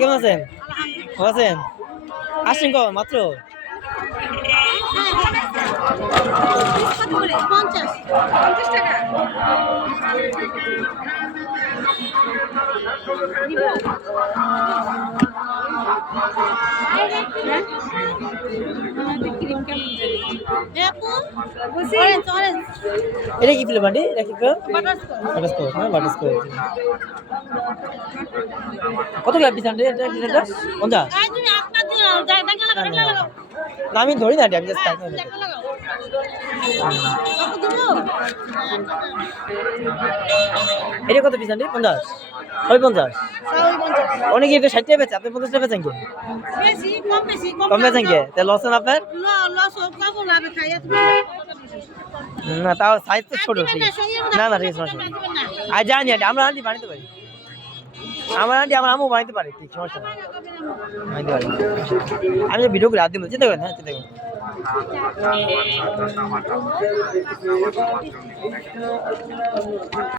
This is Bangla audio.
কেমন আছেন? ভালো আছেন? আসছেন কখন মাত্র? 50 টাকা। এটা কি ফ্লেভার বান্ডি? এটা কি ফ্লেভার? বাটারস্কচ না বাটারস্কচ। কত গ্রাম পিস আনতে এটা এটা 50? না আমি ধরি না আমি জাস্ট টাকা নেব। এটা কত পিস আনতে? 50? ওই 50? অনেকে এটা 60 টাকা বেচে, আপনি 50 টাকা বেচেন কি? কম বেচেন কি? তাহলে লস না আপনার? না তাও সাইজ তো ছোট। না না ঠিক আছে আর জানি আমরা আন্টি বানাতে পারি। আমার আন্টি আমার আম্মু বানাতে পারে, ঠিক সমস্যা নেই, বানাতে পারি। আমি ভিডিও করে আদি চিন্তা করেন, হ্যাঁ চিন্তা করেন।